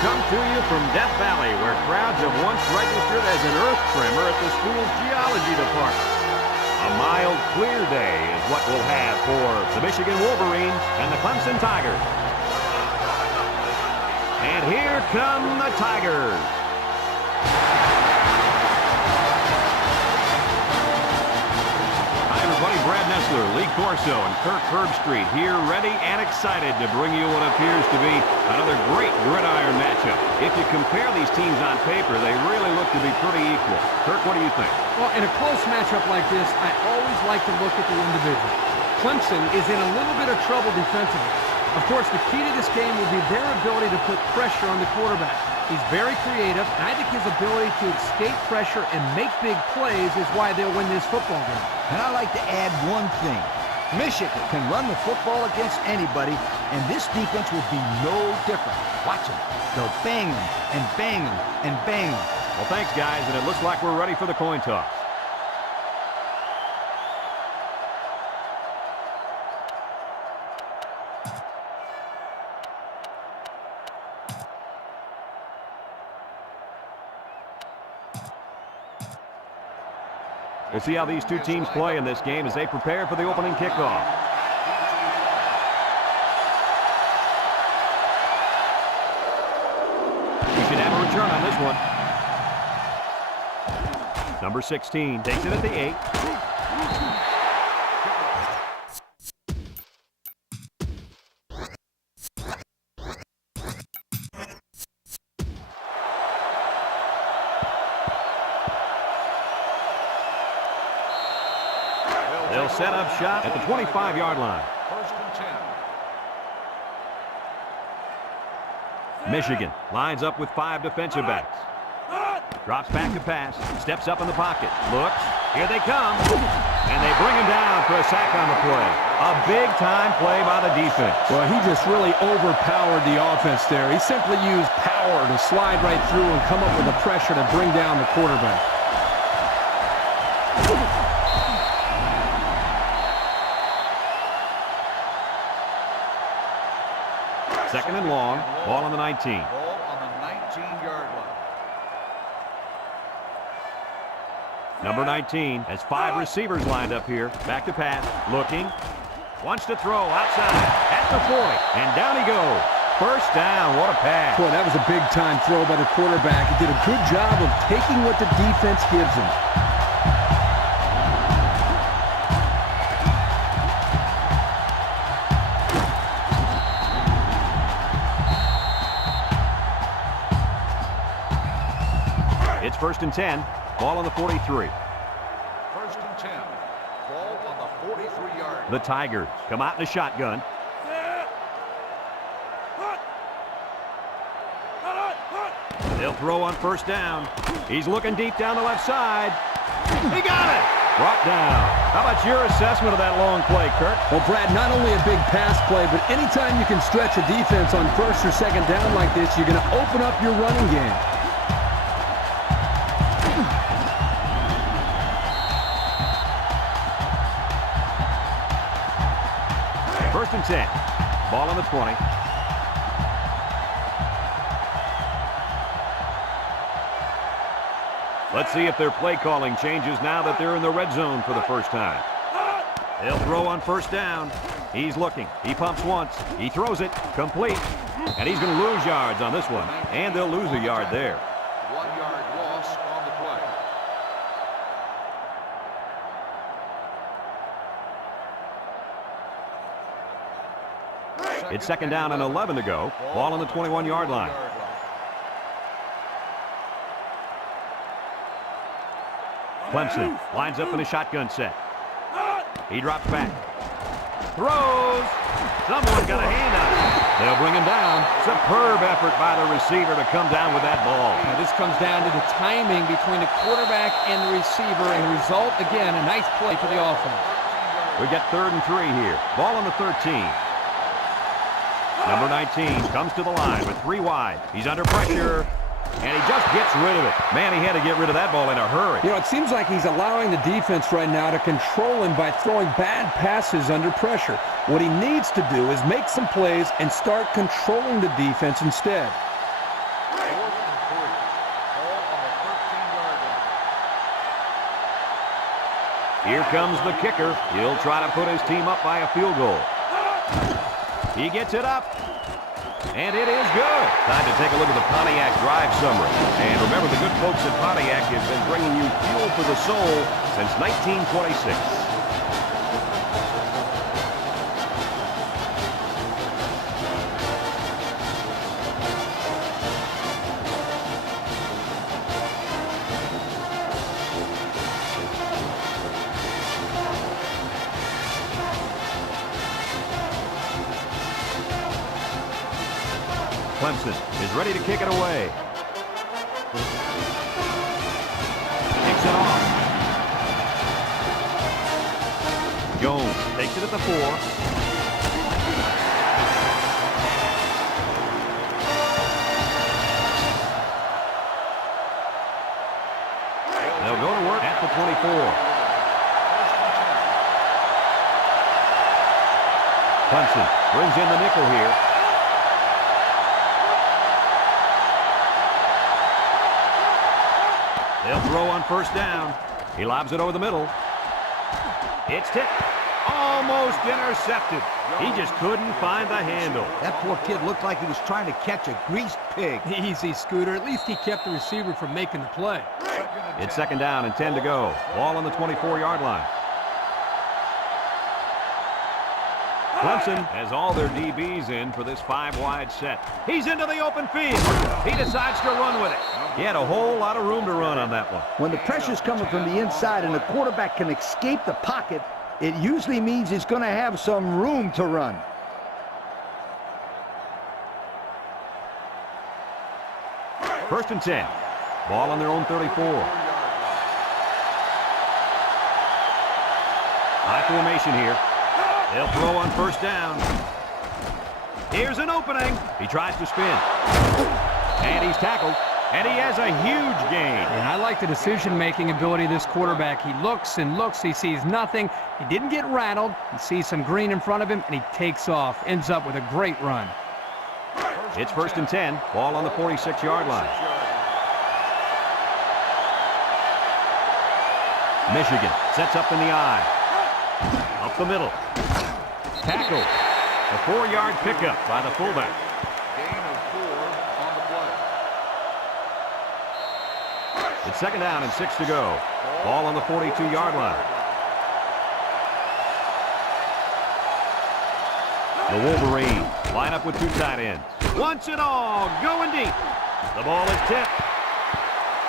come to you from Death Valley, where crowds have once registered as an earth tremor at the school's geology department. A mild, clear day is what we'll have for the Michigan Wolverines and the Clemson Tigers. And here come the Tigers. Brad Nessler, Lee Corso, and Kirk Herbstreit here ready and excited to bring you what appears to be another great gridiron matchup. If you compare these teams on paper, they really look to be pretty equal. Kirk, what do you think? Well, in a close matchup like this, I always like to look at the individual. Clemson is in a little bit of trouble defensively. Of course, the key to this game will be their ability to put pressure on the quarterback. He's very creative, and I think his ability to escape pressure and make big plays is why they'll win this football game. And I like to add one thing. Michigan can run the football against anybody, and this defense will be no different. Watch them. They'll bang them and bang them and bang them. Well, thanks, guys, and it looks like we're ready for the coin toss. We'll see how these two teams play in this game as they prepare for the opening kickoff. We should have a return on this one. Number 16 takes it at the 8. They'll set up shop at the 25-yard line. First and 10. Michigan lines up with 5 defensive backs. Drops back to pass. Steps up in the pocket. Looks. Here they come. And they bring him down for a sack on the play. A big-time play by the defense. Well, he just really overpowered the offense there. He simply used power to slide right through and come up with the pressure to bring down the quarterback. Second and long. Ball on the 19. Ball on the 19-yard line. Number 19 has 5 receivers lined up here. Back to pass. Looking. Wants to throw outside. At the 40. And down he goes. First down. What a pass. Boy, that was a big-time throw by the quarterback. He did a good job of taking what the defense gives him. It's first and 10. Ball on the 43. First and 10. Ball on the 43-yard line. The Tigers come out in a shotgun. They'll throw on first down. He's looking deep down the left side. He got it! Brought down. How about your assessment of that long play, Kirk? Well, Brad, not only a big pass play, but anytime you can stretch a defense on first or second down like this, you're going to open up your running game. First and 10. Ball on the 20. Let's see if their play calling changes now that they're in the red zone for the first time. They'll throw on first down. He's looking. He pumps once. He throws it. Complete. And he's going to lose yards on this one. And they'll lose a yard there. 1-yard loss on the play. It's second down and 11 to go. Ball on the 21-yard line. Clemson lines up in a shotgun set. He drops back. Throws. Someone got a hand on it. They'll bring him down. Superb effort by the receiver to come down with that ball. Now, this comes down to the timing between the quarterback and the receiver, and result, again, a nice play for the offense. We get 3rd and 3 here. Ball on the 13. Number 19 comes to the line with 3 wide. He's under pressure. And he just gets rid of it. Man, he had to get rid of that ball in a hurry. You know, it seems like he's allowing the defense right now to control him by throwing bad passes under pressure. What he needs to do is make some plays and start controlling the defense instead. Here comes the kicker. He'll try to put his team up by a field goal. He gets it up. And it is good. Time to take a look at the Pontiac drive summary. And remember, the good folks at Pontiac have been bringing you fuel for the soul since 1926. Clemson is ready to kick it away. Kicks it off. Jones takes it at the 4. They'll go to work at the 24. Clemson brings in the nickel here. They'll throw on first down. He lobs it over the middle. It's tipped. Almost intercepted. He just couldn't find the handle. That poor kid looked like he was trying to catch a greased pig. Easy, Scooter. At least he kept the receiver from making the play. It's second down and 10 to go. Ball on the 24-yard line. Clemson has all their DBs in for this 5-wide set. He's into the open field. He decides to run with it. He had a whole lot of room to run on that one. When the pressure's coming from the inside and the quarterback can escape the pocket, it usually means he's going to have some room to run. First and 10. Ball on their own 34. High formation here. They'll throw on first down. Here's an opening. He tries to spin. And he's tackled. And he has a huge gain. And I like the decision-making ability of this quarterback. He looks and looks. He sees nothing. He didn't get rattled. He sees some green in front of him, and he takes off. Ends up with a great run. It's first and 10. Ball on the 46-yard line. Michigan sets up in the eye. Up the middle. Tackle. A 4-yard pickup by the fullback. Gain of 4 on the play. It's second down and 6 to go. Ball on the 42-yard line. The Wolverines line up with 2 tight ends. Once and all, going deep. The ball is tipped.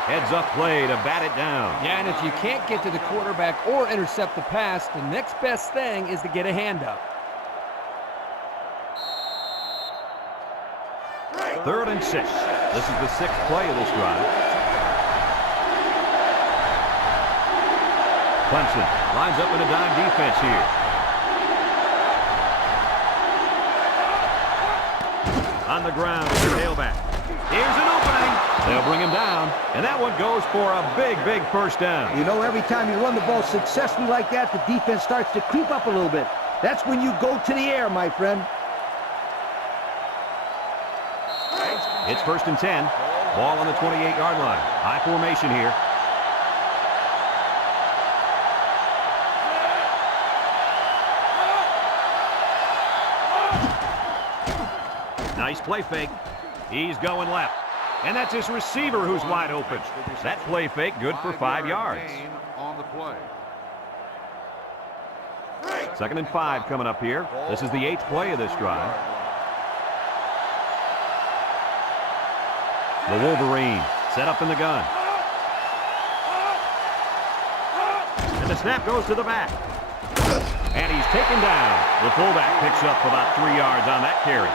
Heads up play to bat it down. Yeah, and if you can't get to the quarterback or intercept the pass, the next best thing is to get a hand up. Third and 6. This is the 6th play of this drive. Clemson lines up in a dime defense here. On the ground is the tailback. Here's an opening. They'll bring him down, and that one goes for a big, big first down. You know, every time you run the ball successfully like that, the defense starts to creep up a little bit. That's when you go to the air, my friend. It's first and 10. Ball on the 28-yard line. High formation here. Nice play fake. He's going left. And that's his receiver who's wide open. That play fake good for 5 yards. On the play. Second and 5 coming up here. This is the 8th play of this drive. The Wolverine set up in the gun. And the snap goes to the back. And he's taken down. The fullback picks up about 3 yards on that carry.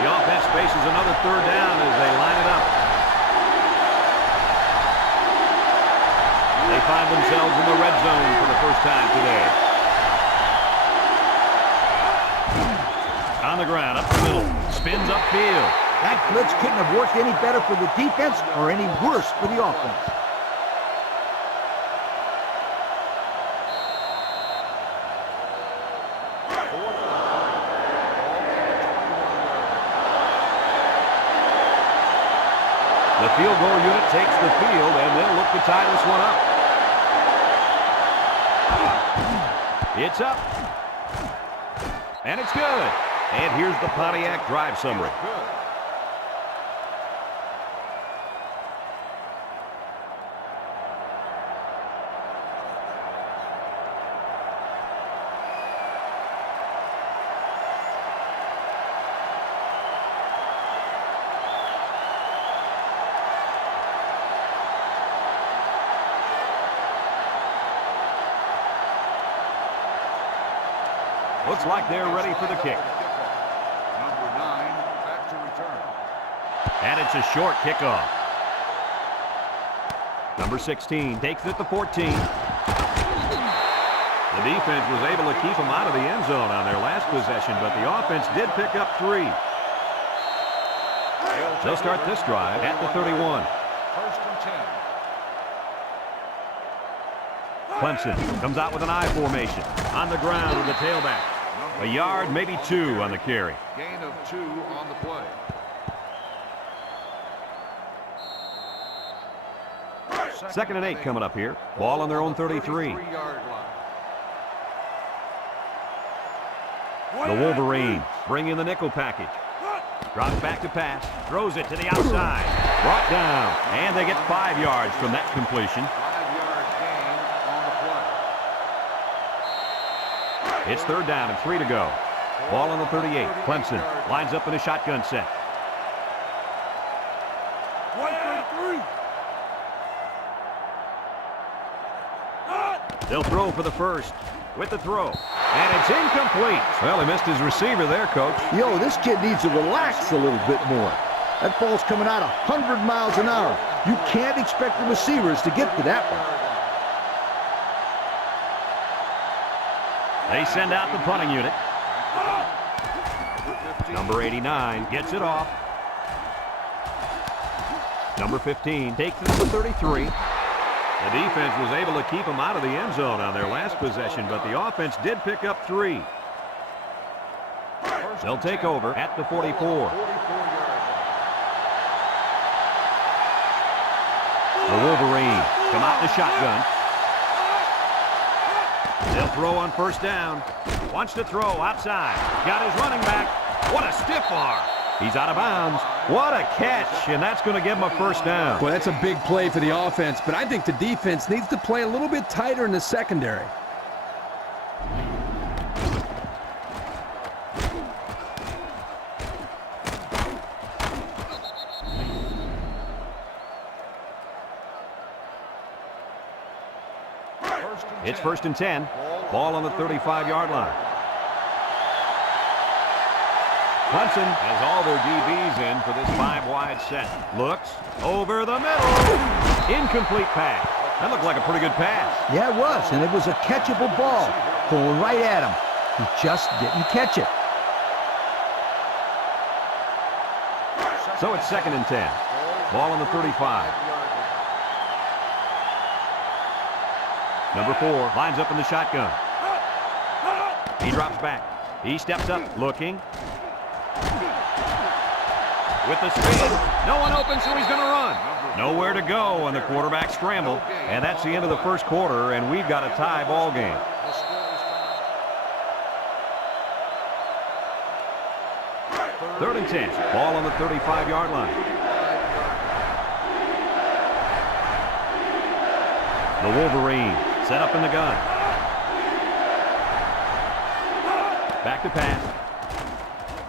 The offense faces another third down as they line it up. They find themselves in the red zone for the first time today. On the ground, up the middle, spins upfield. That blitz couldn't have worked any better for the defense or any worse for the offense. The field goal unit takes the field, and they'll look to tie this one up. It's up. And it's good. And here's the Pontiac drive summary. Looks like they're ready for the kick. Number 9 back to return. And it's a short kickoff. Number 16 takes it at the 14. The defense was able to keep them out of the end zone on their last possession, but the offense did pick up 3. They'll start this drive at the 31. First and 10. Clemson comes out with an I formation. On the ground with the tailback. A yard, maybe 2 on the carry. Gain of 2 on the play. Second and 8 coming up here. Ball on their own 33. 33-yard line. The Wolverines bring in the nickel package. Drops back to pass. Throws it to the outside. Brought down. And they get 5 yards from that completion. 5-yard gain on the play. It's third down and 3 to go. Ball on the 38. Clemson lines up in a shotgun set. 1-3. They'll throw for the first with the throw. And it's incomplete. Well, he missed his receiver there, Coach. Yo, this kid needs to relax a little bit more. That ball's coming out 100 miles an hour. You can't expect the receivers to get to that one. They send out the punting unit. Number 89 gets it off. Number 15 takes it to the 33. The defense was able to keep them out of the end zone on their last possession, but the offense did pick up 3. They'll take over at the 44. The Wolverines come out in the shotgun. They'll throw on first down. Wants to throw outside. Got his running back. What a stiff arm. He's out of bounds. What a catch, and that's going to give him a first down. Well, that's a big play for the offense, but I think the defense needs to play a little bit tighter in the secondary. It's first and 10. Ball on the 35-yard line. Clemson has all their DBs in for this 5-wide set. Looks over the middle. Incomplete pass. That looked like a pretty good pass. Yeah, it was, and it was a catchable ball. Going right at him. He just didn't catch it. So it's second and 10. Ball on the 35. Number 4 lines up in the shotgun. He drops back. He steps up, looking. With the spin, no one open, so he's going to run. Nowhere to go on the quarterback scramble. And that's the end of the first quarter, and we've got a tie ball game. Third and 10. Ball on the 35-yard line. The Wolverines set up in the gun. Back to pass.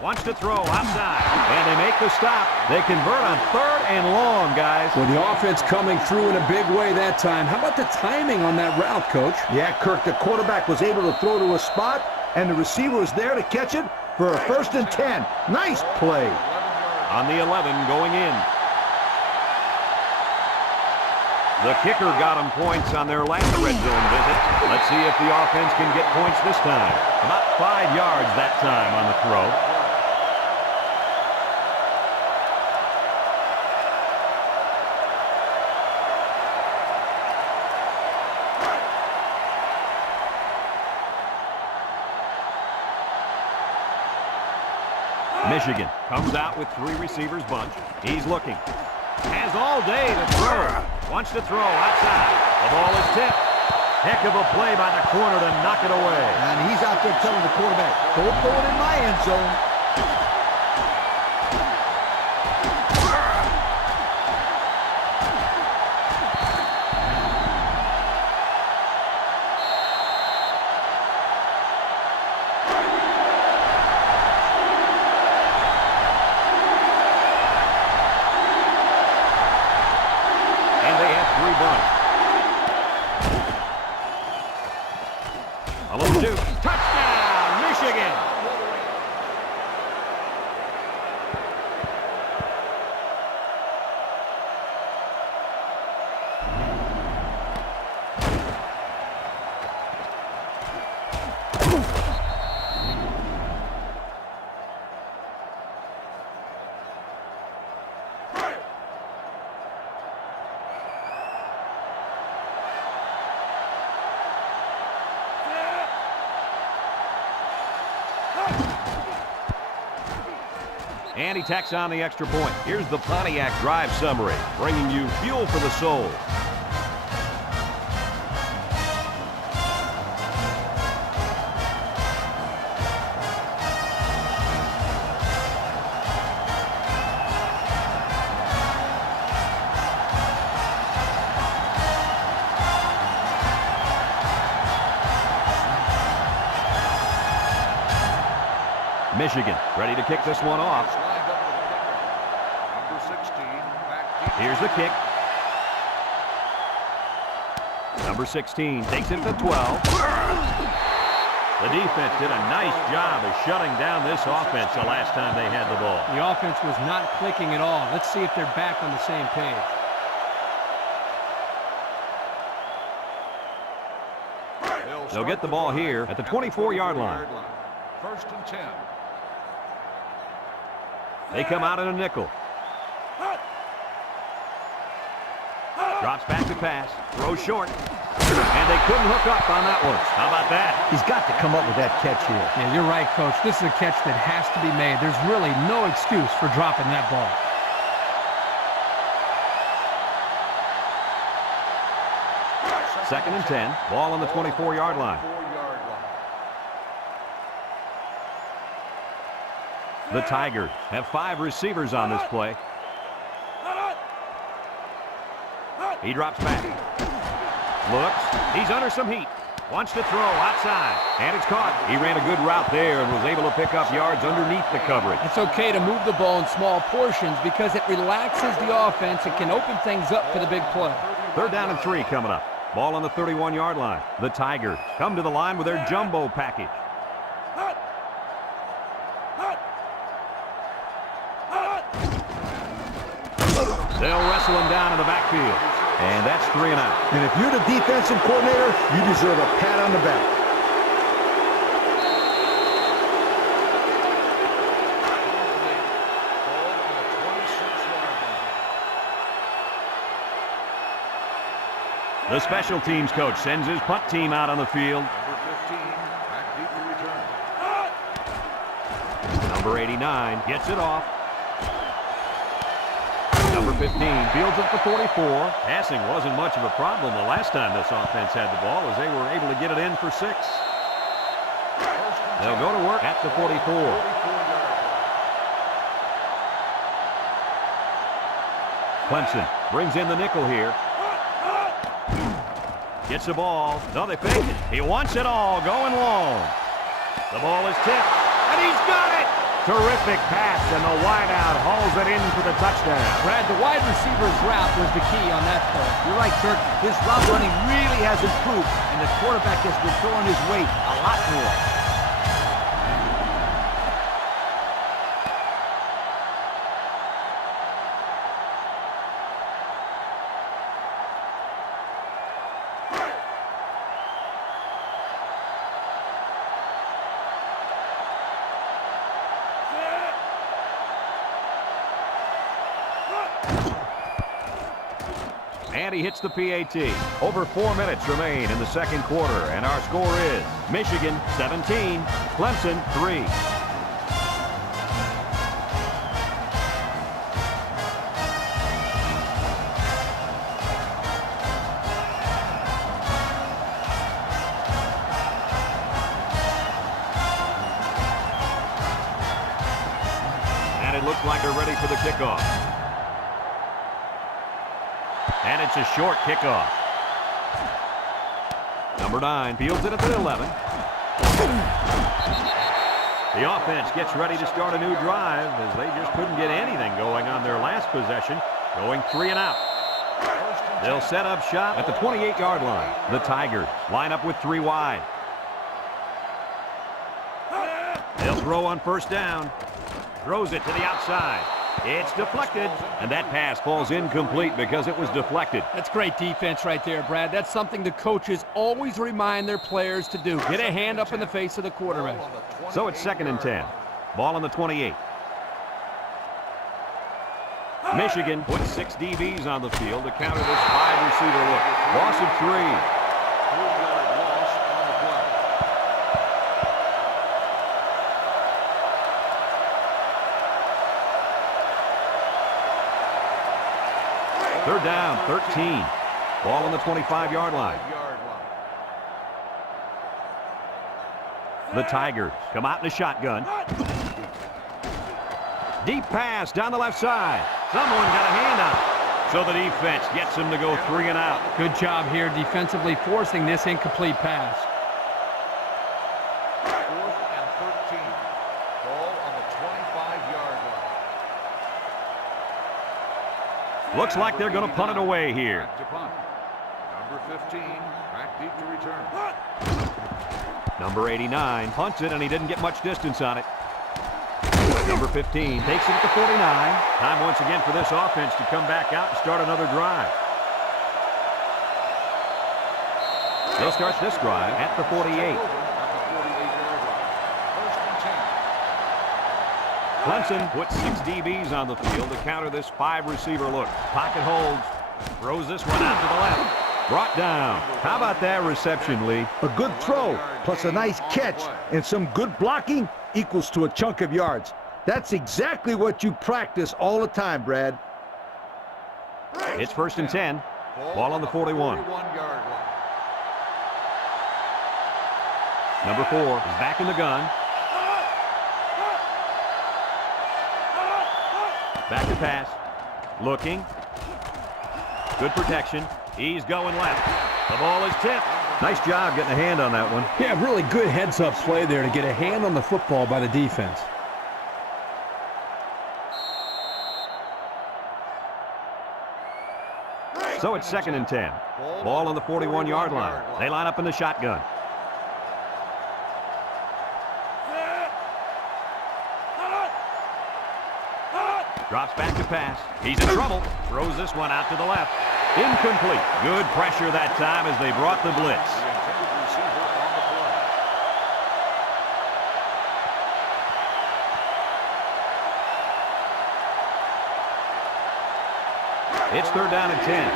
Wants to throw outside. And they make the stop. They convert on third and long, guys. Well, the offense coming through in a big way that time. How about the timing on that route, Coach? Yeah, Kirk, the quarterback was able to throw to a spot, and the receiver was there to catch it for a first and 10. Nice play. On the 11 going in. The kicker got them points on their last red zone visit. Let's see if the offense can get points this time. About 5 yards that time on the throw. Michigan comes out with 3 receivers bunch. He's looking. Has all day to throw. Wants to throw outside. The ball is tipped. Heck of a play by the corner to knock it away. And he's out there telling the quarterback, don't throw it in my end zone. And they have 3 bunts. A little juke. Touchdown, Michigan! And he tacks on the extra point. Here's the Pontiac drive summary, bringing you fuel for the soul. Michigan ready to kick this one off. Here's the kick. Number 16 takes it to 12. The defense did a nice job of shutting down this offense the last time they had the ball. The offense was not clicking at all. Let's see if they're back on the same page. They'll get the ball here at the 24-yard line. 1st and 10. They come out in a nickel. Drops back to pass. Throws short. And they couldn't hook up on that one. How about that? He's got to come up with that catch here. Yeah, you're right, Coach. This is a catch that has to be made. There's really no excuse for dropping that ball. Second and 10. Ball on the 24-yard line. The Tigers have 5 receivers on this play. He drops back. Looks. He's under some heat. Wants to throw outside. And it's caught. He ran a good route there and was able to pick up yards underneath the coverage. It's okay to move the ball in small portions because it relaxes the offense. It can open things up for the big play. 3rd down and 3 coming up. Ball on the 31-yard line. The Tigers come to the line with their jumbo package. They'll wrestle him down in the backfield. And that's 3 and out. And if you're the defensive coordinator, you deserve a pat on the back. The special teams coach sends his punt team out on the field. Number 89 gets it off. Number 15 fields it for 44. Passing wasn't much of a problem the last time this offense had the ball as they were able to get it in for 6. They'll go to work at the 44. Clemson brings in the nickel here. Gets the ball. No, they fake it. He wants it all going long. The ball is tipped. And he's got it! Terrific pass, and the wideout hauls it in for the touchdown. Brad, the wide receiver's route was the key on that play. You're right, Kirk. His route running really has improved, and the quarterback has been throwing his weight a lot more. And he hits the PAT. Over 4 minutes remain in the second quarter, and our score is Michigan 17, Clemson 3. And it looks like they're ready for the kickoff. And it's a short kickoff. Number 9 fields it at the 11. The offense gets ready to start a new drive as they just couldn't get anything going on their last possession, going 3 and out. They'll set up shop at the 28-yard line. The Tigers line up with 3 wide. They'll throw on first down. Throws it to the outside. It's deflected, and that pass falls incomplete because it was deflected. That's great defense right there, Brad. That's something the coaches always remind their players to do. Get a hand up in the face of the quarterback. So it's 2nd and 10. Ball on the 28. Michigan puts 6 DBs on the field to counter this 5-receiver look. Loss of 3. 3-yard loss on the play. Third down, 13. Ball on the 25-yard line. The Tigers come out in a shotgun. Deep pass down the left side. Someone got a hand on it. So the defense gets them to go 3 and out. Good job here defensively forcing this incomplete pass. 4th and 13. Ball on the 25-yard line. Looks like they're going to punt it away here. Back to punt. Number 15, back deep to return. Number 89 punts it, and he didn't get much distance on it. Number 15 takes it at the 49. Time once again for this offense to come back out and start another drive. They'll start this drive at the 48. At the 48-yard line. 1st and 10. Clemson puts 6 DBs on the field to counter this 5-receiver look. Pocket holds. Throws this one out to the left. Brought down. How about that reception, Lee? A good throw, plus a nice catch, and some good blocking equals to a chunk of yards. That's exactly what you practice all the time, Brad. It's 1st and 10. Ball on the 41. 41-yard line. Number 4 is back in the gun. Back to pass. Looking. Good protection. He's going left. The ball is tipped. Nice job getting a hand on that one. Yeah, really good heads-up play there to get a hand on the football by the defense. So it's 2nd and 10. Ball on the 41-yard line. They line up in the shotgun. Drops back to pass. He's in trouble. Throws this one out to the left. Incomplete. Good pressure that time as they brought the blitz. The intended receiver on the play. It's 3rd down and 10.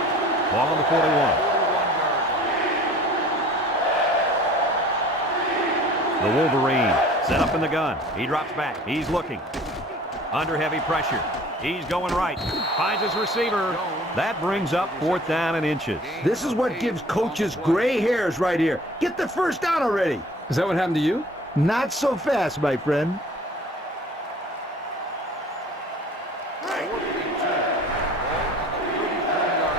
Ball on the 41. 41-yard line. The Wolverine set up in the gun. He drops back. He's looking. Under heavy pressure. He's going right. Finds his receiver. That brings up 4th down and inches. This is what gives coaches gray hairs right here. Get the first down already. Is that what happened to you? Not so fast, my friend. 4th and 2. Ball on the 33-yard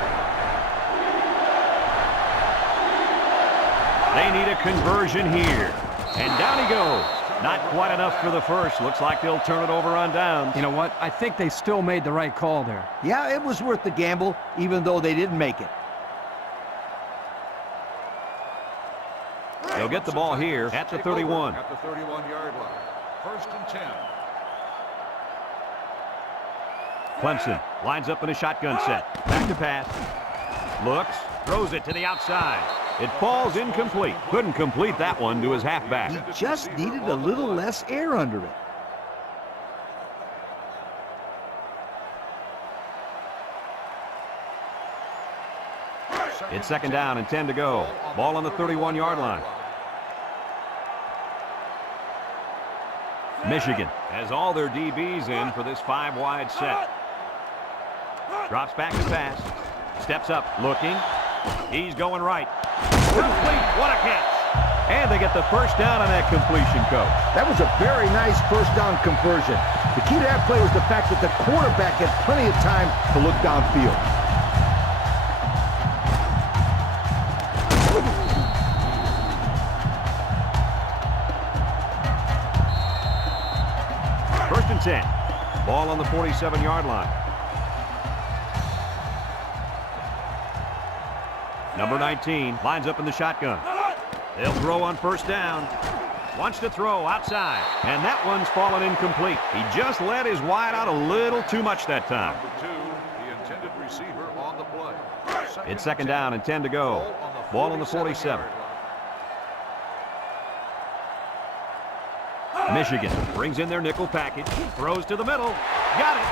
line. They need a conversion here. And down he goes. Not quite enough for the first. Looks like they'll turn it over on downs. You know what? I think they still made the right call there. Yeah, it was worth the gamble, even though they didn't make it. They'll get the ball here at the 31. At the 31-yard line. 1st and 10. Clemson lines up in a shotgun set. Back to pass. Looks. Throws it to the outside. It falls incomplete. Couldn't complete that one to his halfback. He just needed a little less air under it. It's 2nd down and 10 to go. Ball on the 31-yard line. Michigan has all their DBs in for this 5-wide set. Drops back to pass. Steps up, looking. He's going right. Complete. What a catch. And they get the first down on that completion, Coach. That was a very nice first down conversion. The key to that play was the fact that the quarterback had plenty of time to look downfield. First and 10. Ball on the 47-yard line. Number 19 lines up in the shotgun. They'll throw on first down. Wants to throw outside. And that one's fallen incomplete. He just let his wide out a little too much that time. Number 2, the intended receiver on the play. It's second down and 10 to go. Ball on the 47. Michigan brings in their nickel package. Throws to the middle. Got it.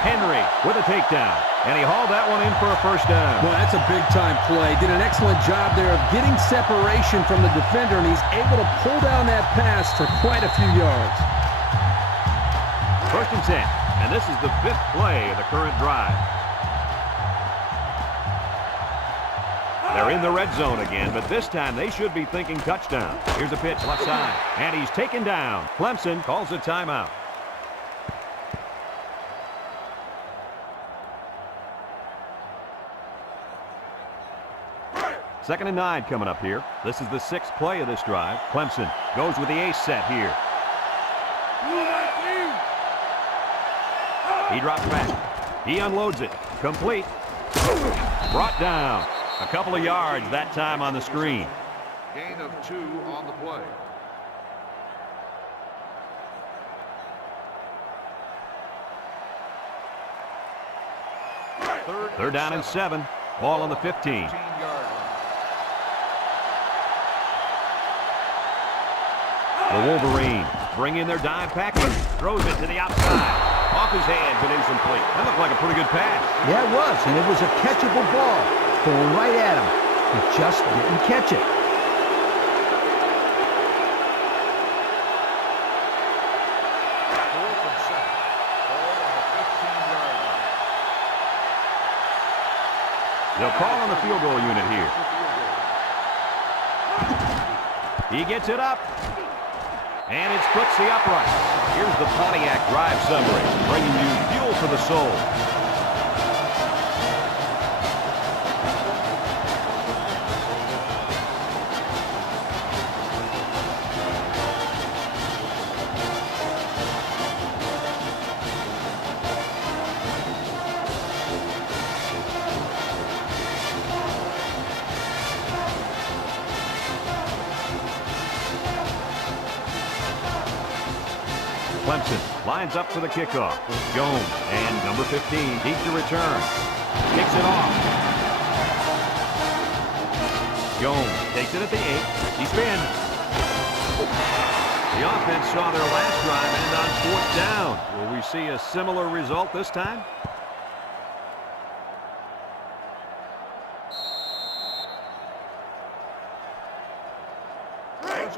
Henry with a takedown. And he hauled that one in for a first down. Well, that's a big-time play. Did an excellent job there of getting separation from the defender, and he's able to pull down that pass for quite a few yards. First and 10. And this is the 5th play of the current drive. They're in the red zone again, but this time they should be thinking touchdown. Here's a pitch left side. And he's taken down. Clemson calls a timeout. Second and 9 coming up here. This is the 6th play of this drive. Clemson goes with the ace set here. He drops back. He unloads it. Complete. Brought down. A couple of yards that time on the screen. Gain of 2 on the play. Third down and 7. Ball on the 15. The Wolverines bring in their dime package. Throws it to the outside. Off his hands and incomplete. That looked like a pretty good pass. Yeah, it was, and it was a catchable ball. Going right at him. He just didn't catch it. Fourth and 7. Ball on the 15-yard line. They'll call on the field goal unit here. He gets it up. And it splits the upright. Here's the Pontiac Drive summary, bringing you fuel for the soul. Clemson lines up for the kickoff. Jones and number 15 deep to return. Kicks it off. Jones takes it at the 8. He spins. The offense saw their last drive end on 4th down. Will we see a similar result this time?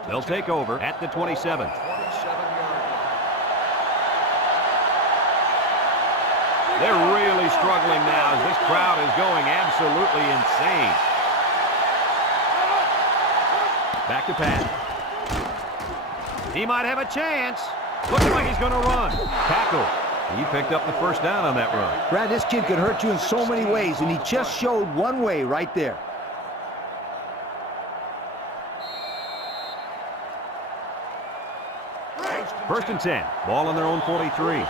They'll take over at the 27. They're really struggling now as this crowd is going absolutely insane. Back to pass. He might have a chance. Looks like he's going to run. Tackle. He picked up the first down on that run. Brad, this kid could hurt you in so many ways, and he just showed one way right there. First and 10. Ball on their own 43.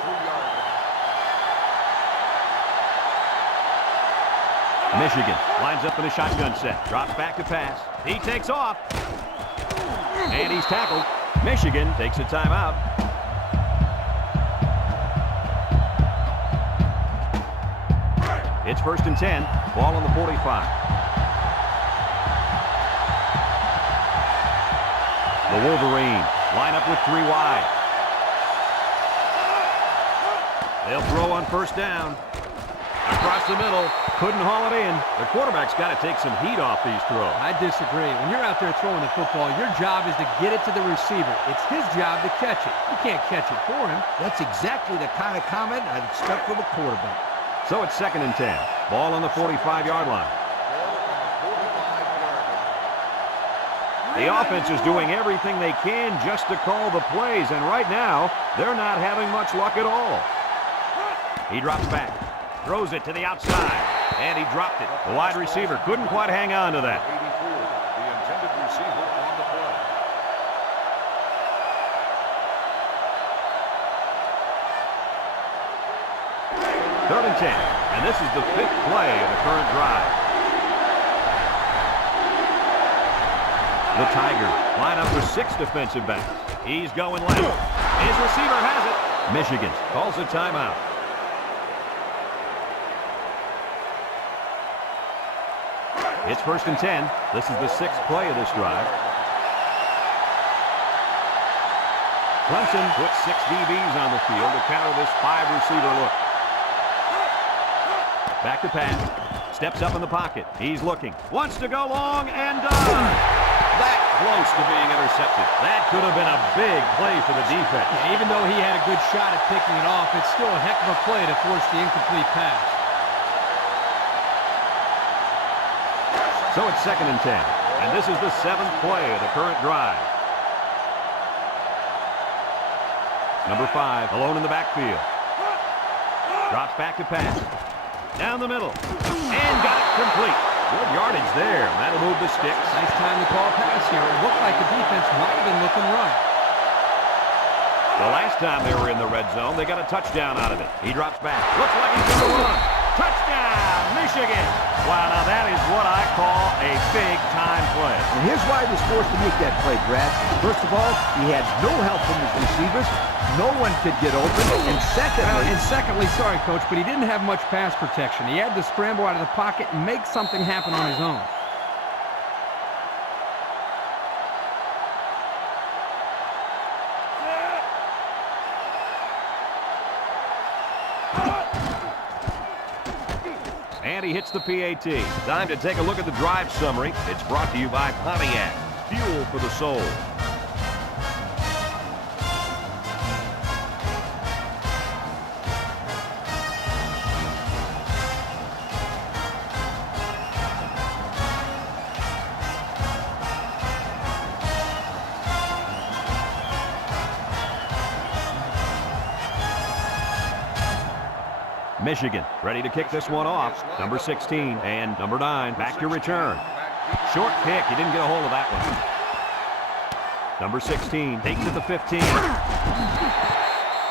Michigan lines up in a shotgun set. Drops back to pass. He takes off. And he's tackled. Michigan takes a timeout. It's first and 10. Ball on the 45. The Wolverines line up with 3 wide. They'll throw on first down. Across the middle. Couldn't haul it in. The quarterback's got to take some heat off these throws. I disagree. When you're out there throwing the football, your job is to get it to the receiver. It's his job to catch it. You can't catch it for him. That's exactly the kind of comment I'd expect from a quarterback. So it's second and 10. Ball on the 45-yard line. The offense is doing everything they can just to call the plays, and right now, they're not having much luck at all. He drops back, throws it to the outside, and he dropped it. The wide receiver couldn't quite hang on to that. 84, the intended receiver on the play. Third and 10, and this is the 5th play of the current drive. The Tigers line up with 6 defensive backs. He's going left. His receiver has it. Michigan calls a timeout. It's first and 10. This is the 6th play of this drive. Clemson puts 6 DBs on the field to counter this 5-receiver look. Back to pass. Steps up in the pocket. He's looking. Wants to go long and done. That close to being intercepted. That could have been a big play for the defense. Yeah, even though he had a good shot at picking it off, it's still a heck of a play to force the incomplete pass. So it's second and 10. And this is the 7th play of the current drive. Number 5, alone in the backfield. Drops back to pass. Down the middle. And got it complete. Good yardage there. That'll move the sticks. Nice time to call a pass here. It looked like the defense might have been looking right. The last time they were in the red zone, they got a touchdown out of it. He drops back. Looks like he's going to run. Touchdown, Michigan. Wow, now that is what I call a big-time play. And here's why he was forced to make that play, Brad. First of all, he had no help from his receivers. No one could get open. And secondly, sorry, Coach, but he didn't have much pass protection. He had to scramble out of the pocket and make something happen on his own. And he hits the PAT. Time to take a look at the drive summary. It's brought to you by Pontiac. Fuel for the soul. Michigan ready to kick this one off. Number 16 and number 9 back to return. Short kick. He didn't get a hold of that one. Number 16 takes it to 15.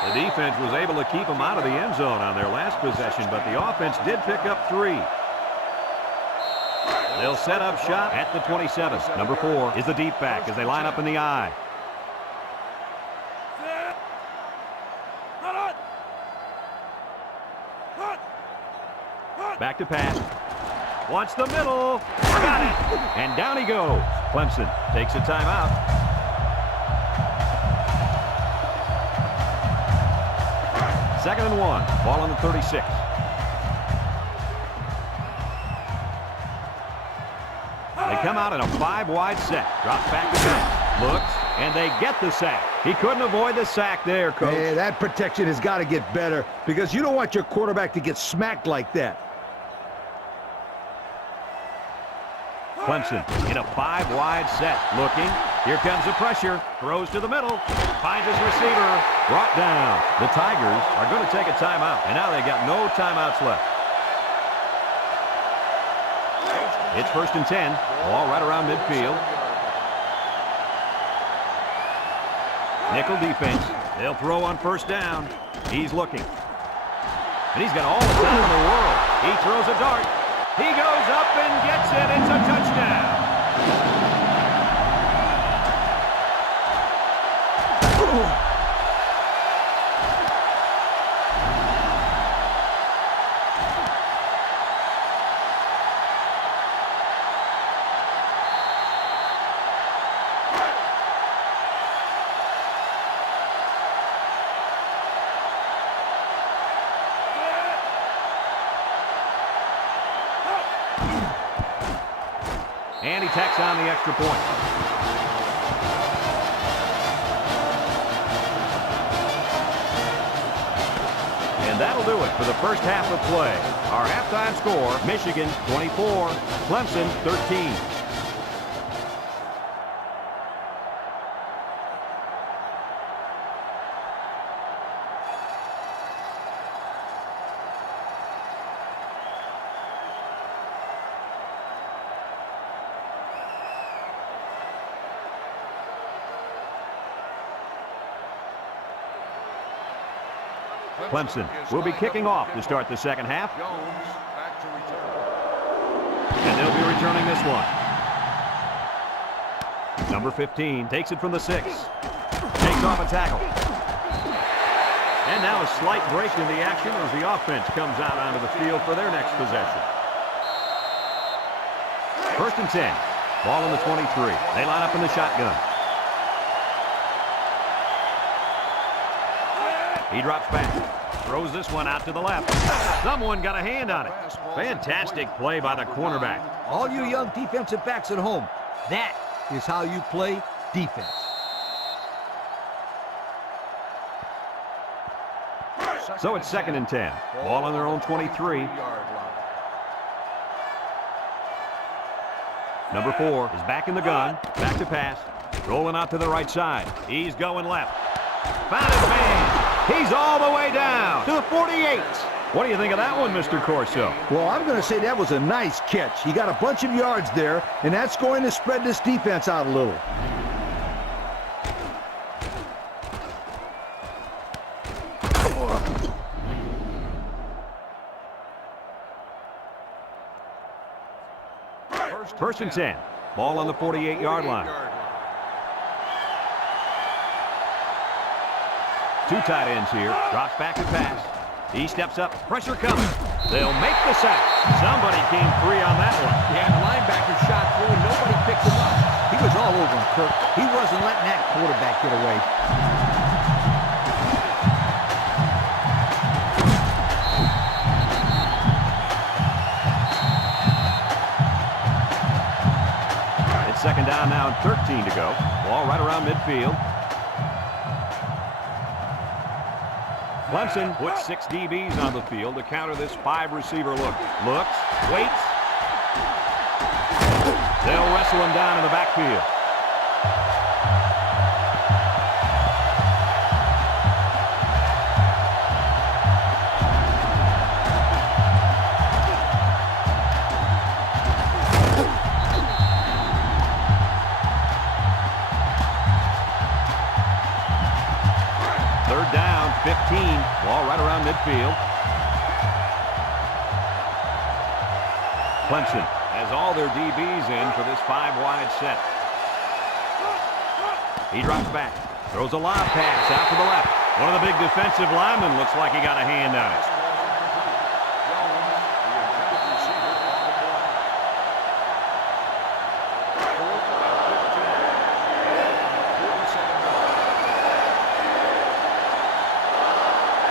The defense was able to keep him out of the end zone on their last possession, but the offense did pick up 3. They'll set up shop at the 27. Number 4 is the deep back as they line up in the I. Back to pass. Wants the middle. Got it. And down he goes. Clemson takes a timeout. Second and 1. Ball on the 36. They come out in a 5-wide set. Drops back to pass. Looks, and they get the sack. He couldn't avoid the sack there, Coach. Yeah, that protection has got to get better because you don't want your quarterback to get smacked like that. Clemson in a 5-wide set. Looking. Here comes the pressure. Throws to the middle. Finds his receiver. Brought down. The Tigers are going to take a timeout. And now they got no timeouts left. It's first and 10. Ball right around midfield. Nickel defense. They'll throw on first down. He's looking. And he's got all the time in the world. He throws a dart. He goes up and gets it. It's a touchdown. And he tacks on the extra point. And that'll do it for the first half of play. Our halftime score, Michigan 24, Clemson 13. Clemson will be kicking off to start the second half. Jones back to return. And they'll be returning this one. Number 15 takes it from the 6. Takes off a tackle. And now a slight break in the action as the offense comes out onto the field for their next possession. 1st and 10. Ball on the 23. They line up in the shotgun. He drops back. Throws this one out to the left. Someone got a hand on it. Fantastic play by the cornerback. All you young defensive backs at home, that is how you play defense. So it's 2nd and 10. Ball on their own 23. Number 4 is back in the gun. Back to pass. Rolling out to the right side. He's going left. Found his man. He's all the way down to the 48. What do you think of that one, Mr. Corso? Well, I'm going to say that was a nice catch. He got a bunch of yards there, and that's going to spread this defense out a little. First and 10. Ball on the 48-yard line. 2 tight ends here. Drops back to pass. He steps up. Pressure coming. They'll make the sack. Somebody came free on that one. Yeah, the linebacker shot through and nobody picked him up. He was all over him, Kirk. He wasn't letting that quarterback get away. It's 2nd down now and 13 to go. Ball right around midfield. Clemson puts 6 DBs on the field to counter this 5-receiver look. Looks, waits. They'll wrestle him down in the backfield. Third down, 15. Ball right around midfield. Clemson has all their DBs in for this 5-wide set. He drops back. Throws a lob pass out to the left. One of the big defensive linemen looks like he got a hand on it.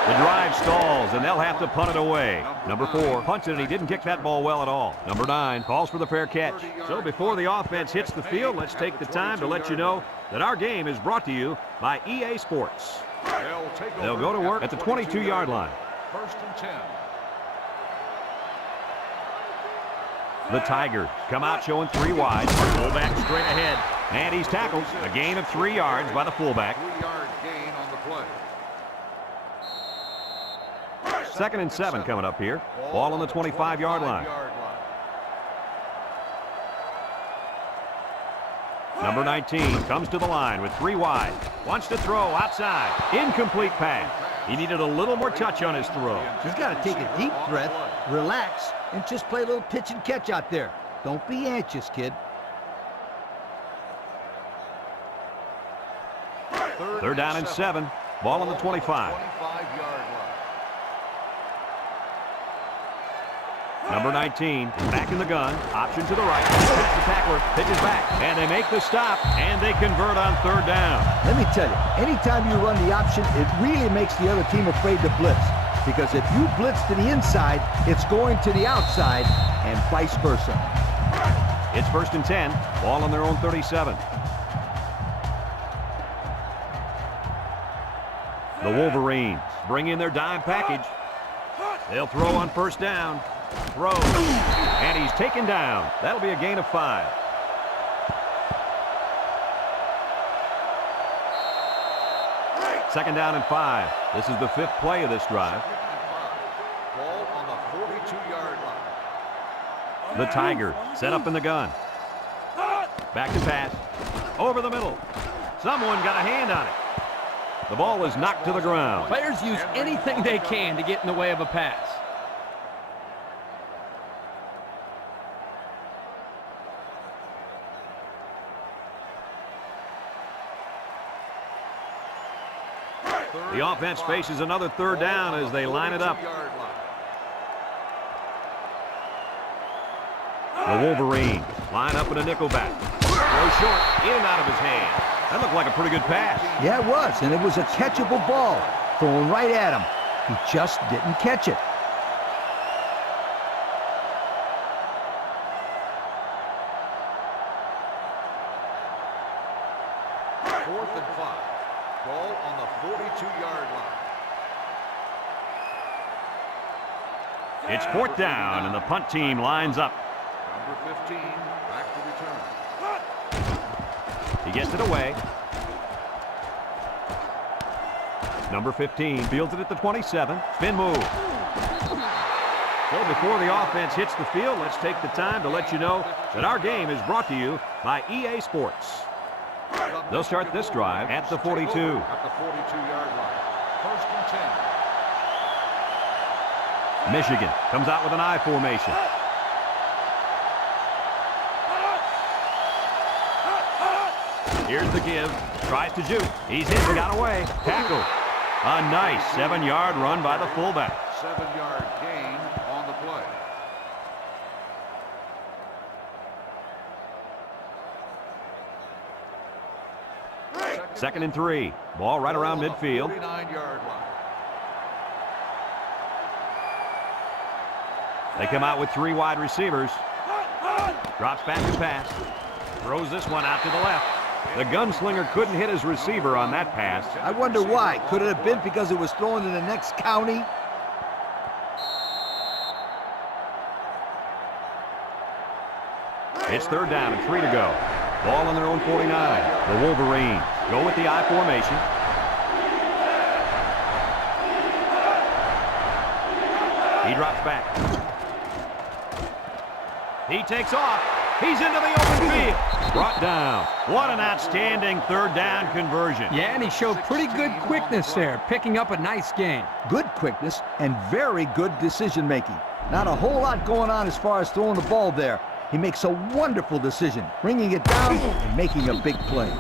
The drive stalls, and they'll have to punt it away. Number 4 punts it, and he didn't kick that ball well at all. Number 9 calls for the fair catch. So before the offense hits the field, let's take the time to let you know that our game is brought to you by EA Sports. They'll go to work at the 22-yard line. 1st and 10. The Tigers come out showing 3 wide. Fullback straight ahead. And he's tackled. A gain of 3 yards by the fullback. 3-yard gain on the play. 2nd and 7 coming up here. Ball on the 25-yard line. Number 19 comes to the line with 3 wide. Wants to throw outside. Incomplete pass. He needed a little more touch on his throw. He's got to take a deep breath, relax, and just play a little pitch and catch out there. Don't be anxious, kid. Third down and 7. Ball on the 25. 25-yard line. Number 19, back in the gun, option to the right, hits the tackler, pitches back, and they make the stop, and they convert on 3rd down. Let me tell you, anytime you run the option, it really makes the other team afraid to blitz. Because if you blitz to the inside, it's going to the outside, and vice versa. It's 1st and 10, ball on their own 37. The Wolverines bring in their dime package. They'll throw on 1st down. Throws, and he's taken down. That'll be a gain of 5. Second down and 5. This is the 5th play of this drive. Ball on the 42-yard line. The Tigers set up in the gun. Back to pass. Over the middle. Someone got a hand on it. The ball is knocked to the ground. Players use anything they can to get in the way of a pass. The offense faces another third down as they line it up. The Wolverines line up in a nickelback. Throw short, in and out of his hand. That looked like a pretty good pass. Yeah, it was, and it was a catchable ball. Thrown right at him. He just didn't catch it. Fourth and 5. Ball on the 42-yard line. It's fourth down, and the punt team lines up. Number 15, back to return. He gets it away. Number 15 fields it at the 27. Spin move. So before the offense hits the field, let's take the time to let you know that our game is brought to you by EA Sports. They'll start this drive at the 42. At the 42-yard line. First and 10. Michigan comes out with an I formation. Here's the give. Tries to juke. He's hit and got away. Tackle. A nice 7-yard run by the fullback. 7-yard gain on the play. Second and 3. Ball right around midfield. 49-yard line. They come out with 3 wide receivers. Drops back to pass. Throws this one out to the left. The gunslinger couldn't hit his receiver on that pass. I wonder why. Could it have been because it was thrown in the next county? It's third down and 3 to go. Ball on their own 49. The Wolverines go with the I formation. He drops back. He takes off. He's into the open field. Brought down. What an outstanding third down conversion. Yeah, and he showed pretty good quickness there, picking up a nice gain. Good quickness and very good decision-making. Not a whole lot going on as far as throwing the ball there. He makes a wonderful decision, bringing it down and making a big play.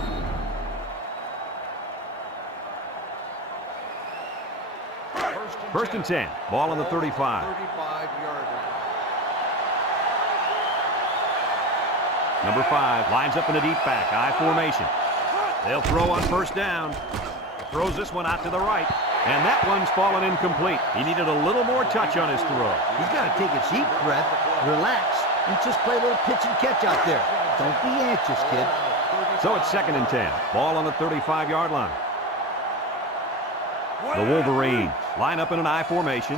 First and 10. Ball on the 35. 35-yard line. Number 5 lines up in a deep back, I formation. They'll throw on first down. Throws this one out to the right. And that one's fallen incomplete. He needed a little more touch on his throw. He's got to take a deep breath, relax, and just play a little pitch and catch out there. Don't be anxious, kid. So it's second and 10. Ball on the 35-yard line. The Wolverines line up in an I formation.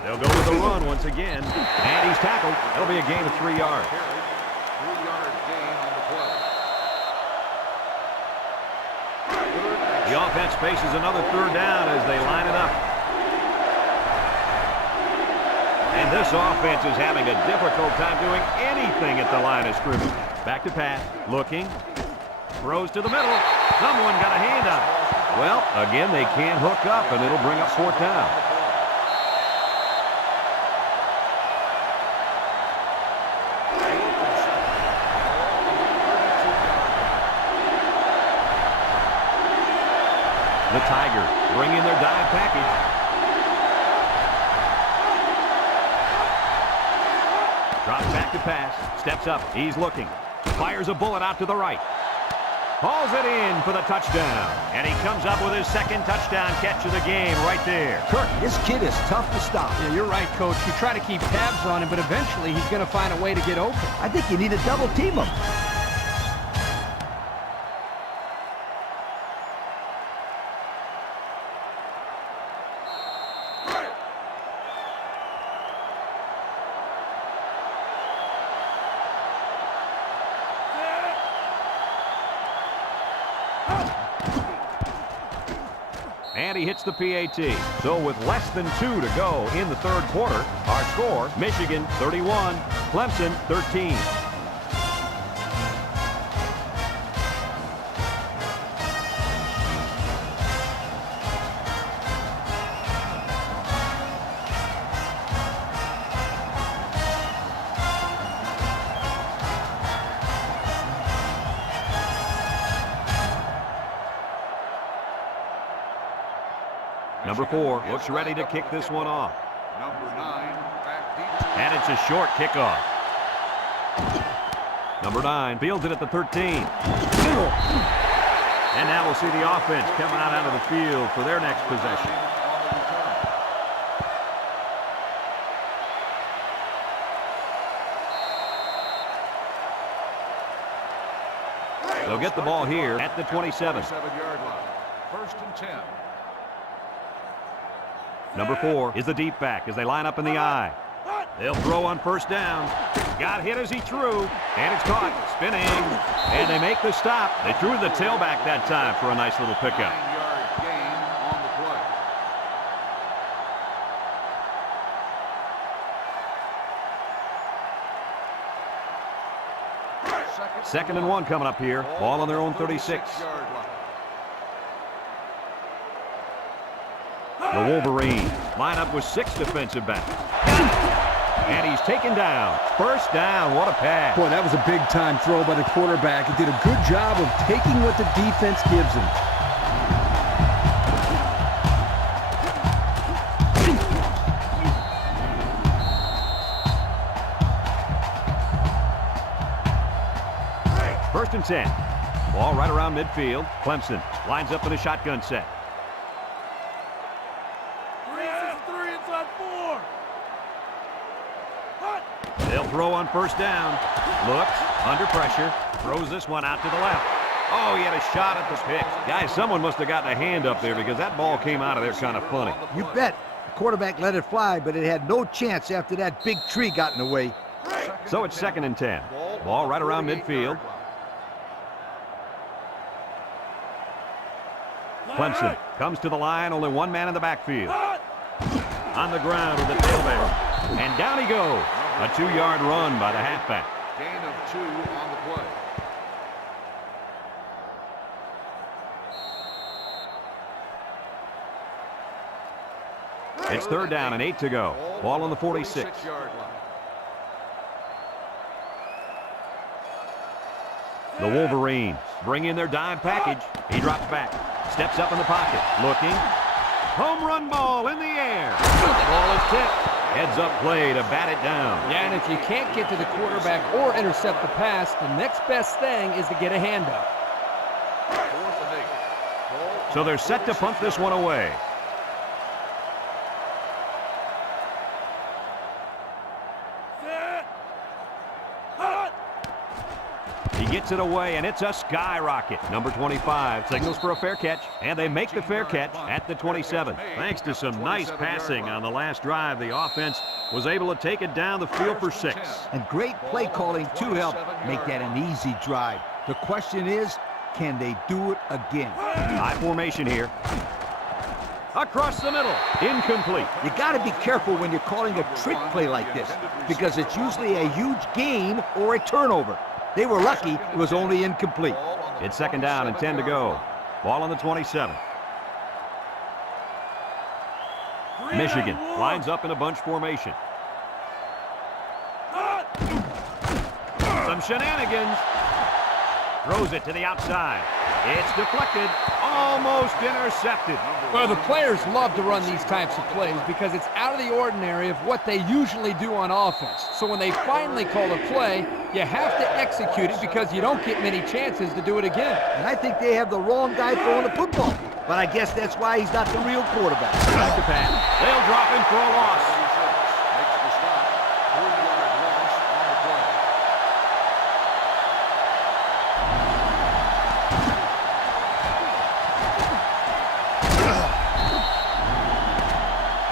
They'll go with the run once again. And he's tackled. That'll be a gain of 3 yards. 3-yard gain on the play. The offense faces another third down as they line it up. And this offense is having a difficult time doing anything at the line of scrimmage. Back to pass. Looking. Throws to the middle. Someone got a hand on it. Well, again, they can't hook up, and it'll bring up fourth down. The Tigers bring in their dime package. Drops back to pass. Steps up. He's looking. Fires a bullet out to the right. Hauls it in for the touchdown. And he comes up with his second touchdown catch of the game right there. Kirk, this kid is tough to stop. Yeah, you're right, Coach. You try to keep tabs on him, but eventually he's going to find a way to get open. I think you need to double team him. And he hits the PAT. So with less than 2 to go in the third quarter, our score, Michigan 31, Clemson 13. Number 4 looks ready to kick this one off. Number 9, back deep. And it's a short kickoff. Number 9 fields it at the 13. And now we'll see the offense coming out of the field for their next possession. They'll get the ball here at the 27. 27-yard line. First and 10. Number 4 is the deep back as they line up in the I. They'll throw on first down. Got hit as he threw, and it's caught, spinning, and they make the stop. They threw the tailback that time for a nice little pickup. 9-yard gain on the play. Second and 1 coming up here. Ball on their own 36. The Wolverines line up with 6 defensive backs. And he's taken down. First down. What a pass. Boy, that was a big-time throw by the quarterback. He did a good job of taking what the defense gives him. First and 10. Ball right around midfield. Clemson lines up in a shotgun set. 3 inside 4. They'll throw on first down. Looks, under pressure, throws this one out to the left. Oh, he had a shot at the pitch. Guys, someone must have gotten a hand up there because that ball came out of there kind of funny. You bet. The quarterback let it fly, but it had no chance after that big tree got in the way. So it's second and 10. Ball right around midfield. Clemson comes to the line, only one man in the backfield. On the ground with the tailback. And down he goes. A 2-yard run by the halfback. Gain of 2 on the play. It's third down and 8 to go. Ball on the 46. 46-yard line. The Wolverines bring in their dime package. He drops back, steps up in the pocket, looking. Home run ball in the air. The ball is tipped. Heads up play to bat it down. Yeah, and if you can't get to the quarterback or intercept the pass, the next best thing is to get a handout. 4th and 8. So they're set to punt this one away. He gets it away, and it's a skyrocket. Number 25 signals for a fair catch, and they make the fair catch at the 27. Thanks to some nice passing on the last drive, the offense was able to take it down the field for 6. And great play calling to help make that an easy drive. The question is, can they do it again? High formation here. Across the middle. Incomplete. You got to be careful when you're calling a trick play like this because it's usually a huge gain or a turnover. They were lucky it was only incomplete. It's second down and 10 to go. Ball on the 27. Michigan lines up in a bunch formation. Some shenanigans. Throws it to the outside. It's deflected. Almost intercepted. Well, the players love to run these types of plays because it's out of the ordinary of what they usually do on offense. So when they finally call a play, you have to execute it because you don't get many chances to do it again. And I think they have the wrong guy throwing the football. But I guess that's why he's not the real quarterback. Back to pass. They'll drop him for a loss. Makes the stop. 3-yard loss on the play.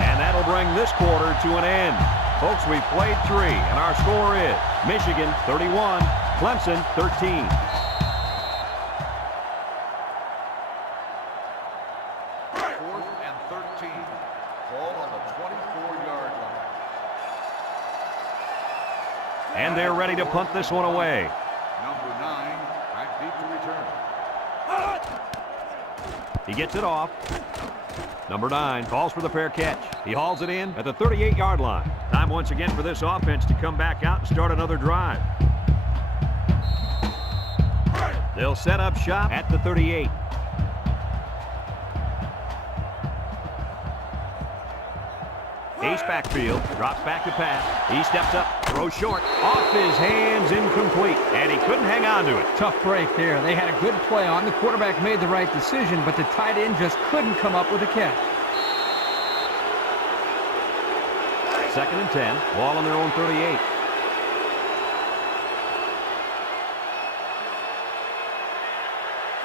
And that'll bring this quarter to an end. Folks, we've played 3, and our score is Michigan 31, Clemson 13. Fourth and 13. Ball on the 24-yard line. And they're ready to punt this one away. Number 9, back deep to return. He gets it off. Number 9 calls for the fair catch. He hauls it in at the 38-yard line. Time once again for this offense to come back out and start another drive. They'll set up shop at the 38. Ace backfield, drops back to pass. He steps up, throws short, off his hands, incomplete, and he couldn't hang on to it. Tough break there. They had a good play on. The quarterback made the right decision, but the tight end just couldn't come up with a catch. 2nd and 10, ball on their own 38.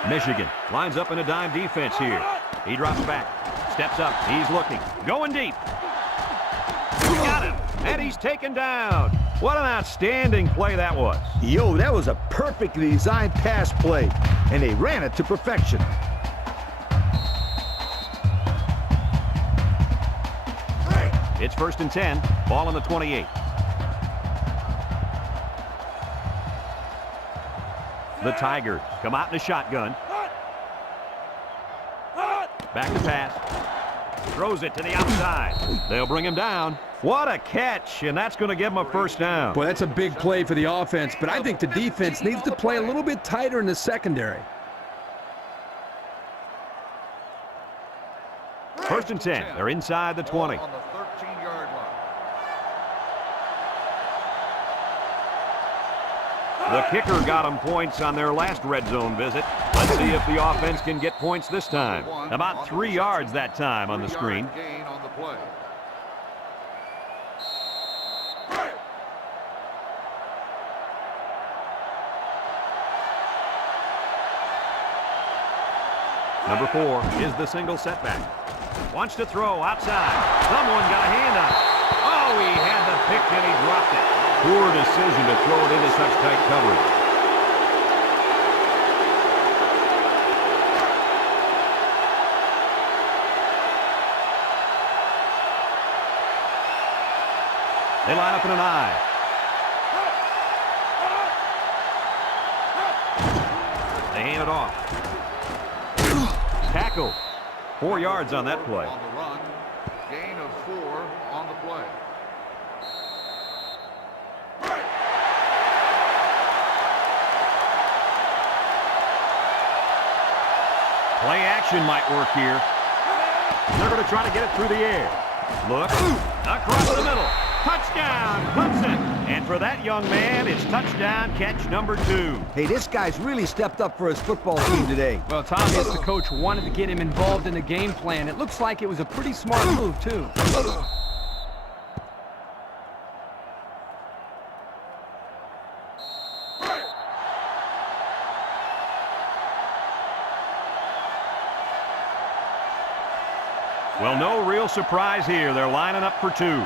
Michigan lines up in a dime defense here. He drops back, steps up, he's looking, going deep. Got him, and he's taken down. What an outstanding play that was. Yo, that was a perfectly designed pass play, and they ran it to perfection. It's 1st and 10, ball on the 28. The Tigers come out in a shotgun. Back to pass. Throws it to the outside. They'll bring him down. What a catch, and that's going to give him a 1st down. Boy, that's a big play for the offense, but I think the defense needs to play a little bit tighter in the secondary. 1st and 10. They're inside the 20. On the 13-yard line. The kicker got them points on their last red zone visit. Let's see if the offense can get points this time. About 3 yards that time on the screen. Gain on the play. Number 4 is the single setback. Wants to throw outside. Someone got a hand on it. Oh, he had the pick and he dropped it. Poor decision to throw it into such tight coverage. They line up in an I. They hand it off. Tackle. 4 yards on that play. On the run. Gain of 4 on the play. Play action might work here. They're going to try to get it through the air. Look. Across the middle. Touchdown, Clemson. And for that young man, it's touchdown catch number 2. Hey, this guy's really stepped up for his football team today. Well, it's obvious the coach wanted to get him involved in the game plan. It looks like it was a pretty smart move, too. Well, no real surprise here. They're lining up for 2.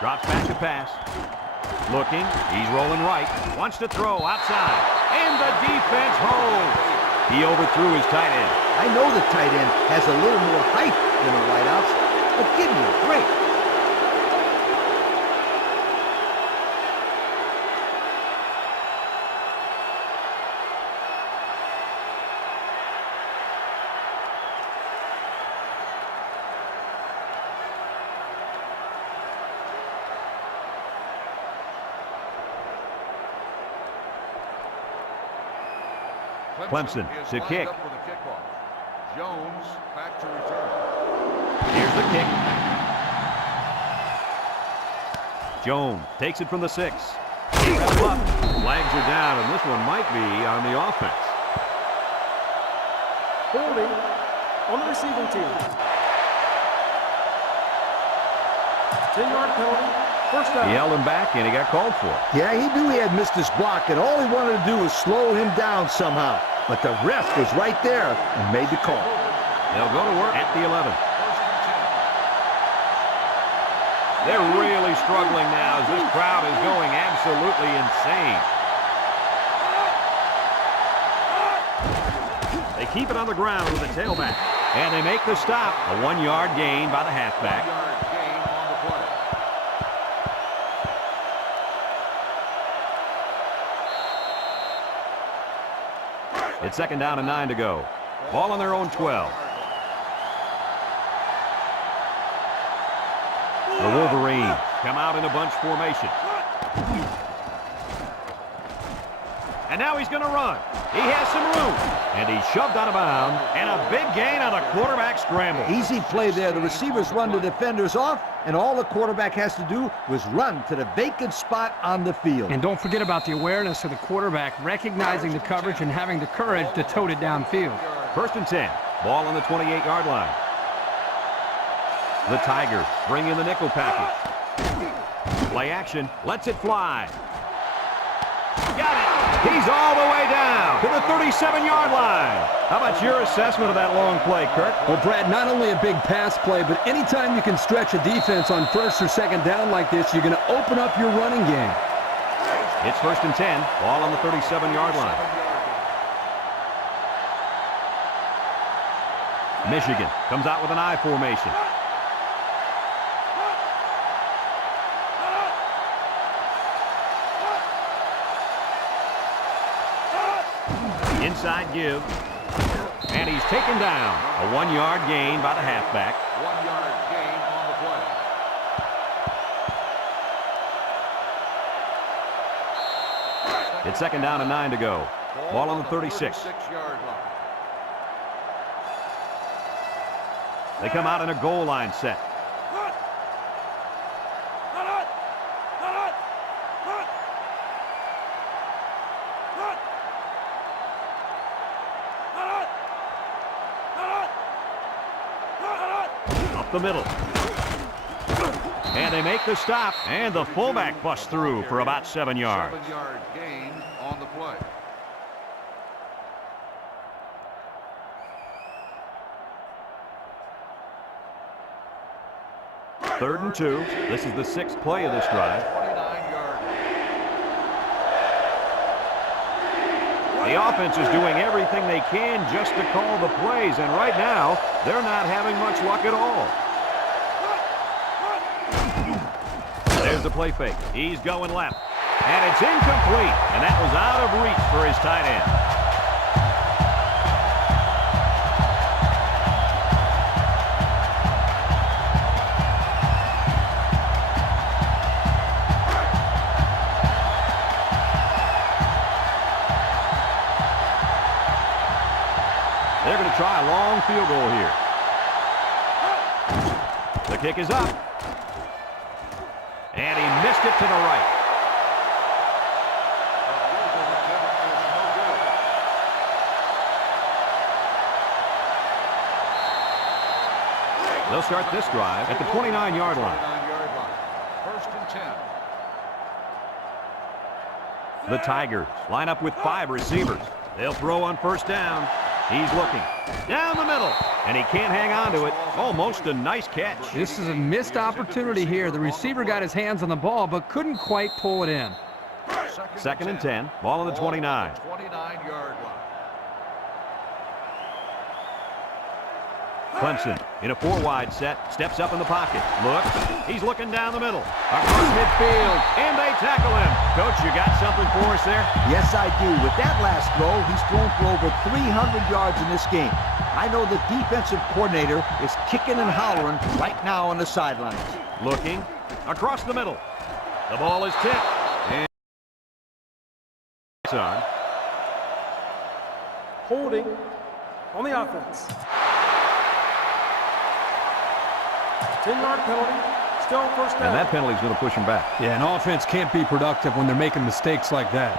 Drops back to pass. Looking. He's rolling right. Wants to throw outside. And the defense holds. He overthrew his tight end. I know the tight end has a little more height than the wideouts, but give me a break. Clemson is to lined kick. up for the kickoff. Jones back to return. Here's the kick. Jones takes it from the 6. Flags are down, and this one might be on the offense. Holding on the receiving team. 10-yard penalty. 1st down. He held him back, and he got called for it. Yeah, he knew he had missed this block, and all he wanted to do was slow him down somehow. But the ref was right there and made the call. They'll go to work at the 11. They're really struggling now as this crowd is going absolutely insane. They keep it on the ground with the tailback. And they make the stop. A 1-yard gain by the halfback. 1-yard gain on the play. It's 2nd down and 9 to go. Ball on their own 12. The Wolverines come out in a bunch formation. And now he's going to run. He has some room. And he's shoved out of bounds. And a big gain on the quarterback scramble. Easy play there. The receivers run the defenders off, and all the quarterback has to do was run to the vacant spot on the field. And don't forget about the awareness of the quarterback, recognizing the coverage and having the courage to tote it downfield. 1st and 10. Ball on the 28-yard line. The Tigers bring in the nickel package. Play action. Lets it fly. Got it. He's all the way down to the 37-yard line. How about your assessment of that long play, Kirk? Well, Brad, not only a big pass play, but anytime you can stretch a defense on 1st or 2nd down like this, you're going to open up your running game. It's 1st and 10. Ball on the 37-yard line. Michigan comes out with an I formation. Inside give. And he's taken down. A 1-yard gain by the halfback. 1-yard gain on the play. It's 2nd down and 9 to go. Ball on the 36. 36-yard line. They come out in a goal line set. Up the middle. And they make the stop, and the fullback busts through for about 7 yards. 7-yard gain on the play. Third and 2. This is the 6th play of this drive. 29-yard. The offense is doing everything they can just to call the plays, and right now, they're not having much luck at all. There's the play fake. He's going left. And it's incomplete, and that was out of reach for his tight end. They're going to try a long field goal here. The kick is up. And he missed it to the right. They'll start this drive at the 29-yard line. 29-yard line. 1st and 10. The Tigers line up with 5 receivers. They'll throw on 1st down. He's looking down the middle, and he can't hang on to it. Almost a nice catch. This is a missed opportunity here. The receiver got his hands on the ball, but couldn't quite pull it in. 2nd and 10. Ball on the 29. 29-yard line. Clemson in a 4-wide set. Steps up in the pocket. Looks. He's looking down the middle. Across midfield. And they tackle him. Coach, you got something for us there? Yes, I do. With that last throw, he's thrown for over 300 yards in this game. I know the defensive coordinator is kicking and hollering right now on the sidelines. Looking. Across the middle. The ball is tipped. And it's on. Holding on the offense. 10-yard penalty. Still 1st down. And that penalty is going to push him back. Yeah, an offense can't be productive when they're making mistakes like that.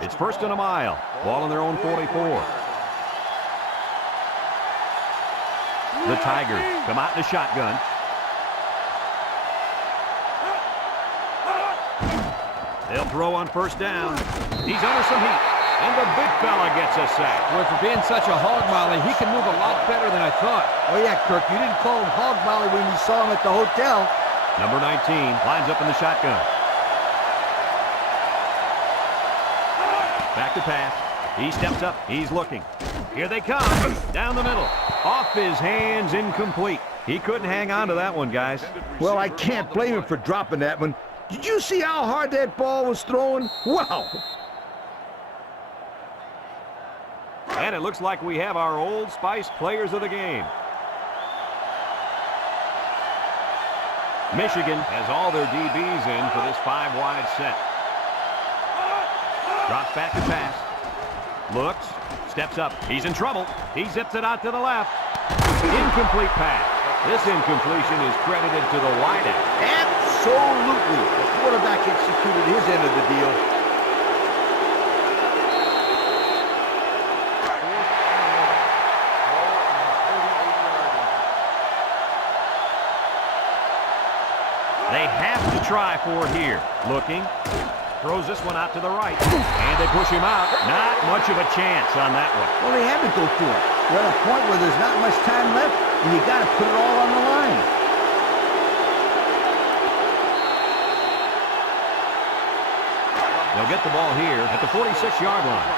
It's 1st and a mile. Ball on their own 44. The Tigers come out in the shotgun. They'll throw on 1st down. He's under some heat. And the big fella gets a sack. Boy, for being such a hog molly, he can move a lot better than I thought. Oh, yeah, Kirk, you didn't call him hog molly when you saw him at the hotel. Number 19 lines up in the shotgun. Back to pass. He steps up. He's looking. Here they come. Down the middle. Off his hands, incomplete. He couldn't hang on to that one, guys. Well, I can't blame him for dropping that one. Did you see how hard that ball was thrown? Wow! And it looks like we have our Old Spice players of the game. Michigan has all their DBs in for this 5-wide set. Drops back to pass. Looks. Steps up. He's in trouble. He zips it out to the left. Incomplete pass. This incompletion is credited to the wideout. Absolutely. The quarterback executed his end of the deal. They have to try for here. Looking. Throws this one out to the right. And they push him out. Not much of a chance on that one. Well, they had to go for it. We're at a point where there's not much time left, and you got to put it all on the line. They'll get the ball here at the 46-yard line.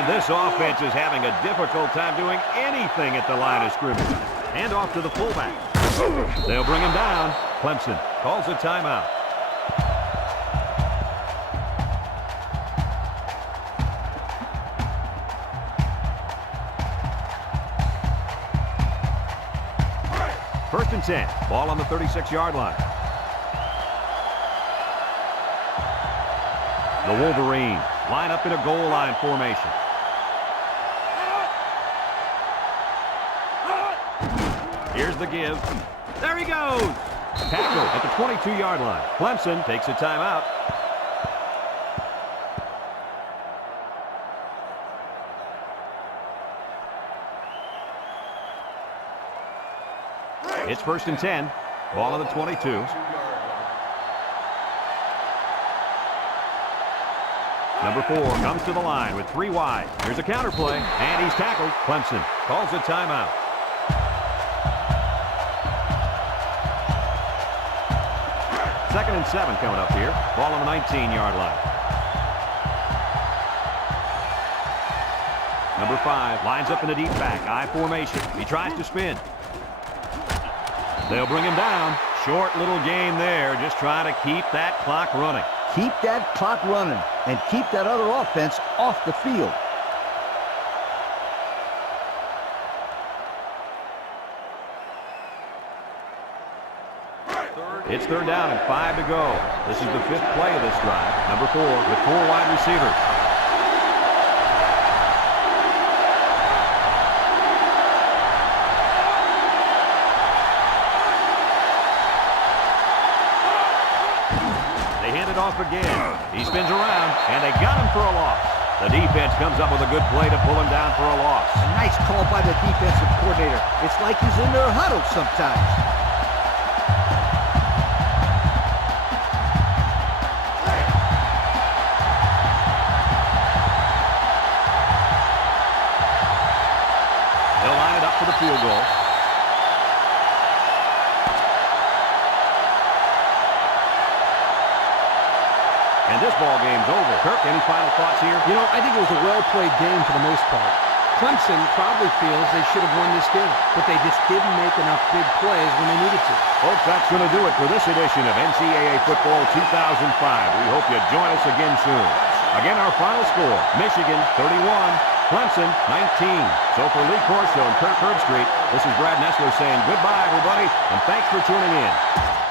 And this offense is having a difficult time doing anything at the line of scrimmage. Hand off to the fullback. They'll bring him down. Clemson calls a timeout. First and 10. Ball on the 36-yard line. The Wolverines line up in a goal line formation. Here's the give. There he goes. Tackle at the 22-yard line. Clemson takes a timeout. It's first and 10. Ball on the 22. Number 4 comes to the line with 3 wide. Here's a counter play, and he's tackled. Clemson calls a timeout. Second and 7 coming up here. Ball on the 19-yard line. Number 5 lines up in the deep back, I formation. He tries to spin. They'll bring him down. Short little gain there, just trying to keep that clock running. Keep that clock running and keep that other offense off the field. It's third down and 5 to go. This is the 5th play of this drive. Number 4 with 4 wide receivers. They hand it off again. He spins around, and they got him for a loss. The defense comes up with a good play to pull him down for a loss. A nice call by the defensive coordinator. It's like he's in their huddle sometimes. For the field goal. And this ball game's over. Kirk, any final thoughts here? You know, I think it was a well-played game for the most part. Clemson probably feels they should have won this game, but they just didn't make enough big plays when they needed to. Folks, that's going to do it for this edition of NCAA Football 2005. We hope you join us again soon. Again, our final score, Michigan 31, Clemson 19. So for Lee Corso and Kirk Herbstreit, this is Brad Nessler saying goodbye, everybody, and thanks for tuning in.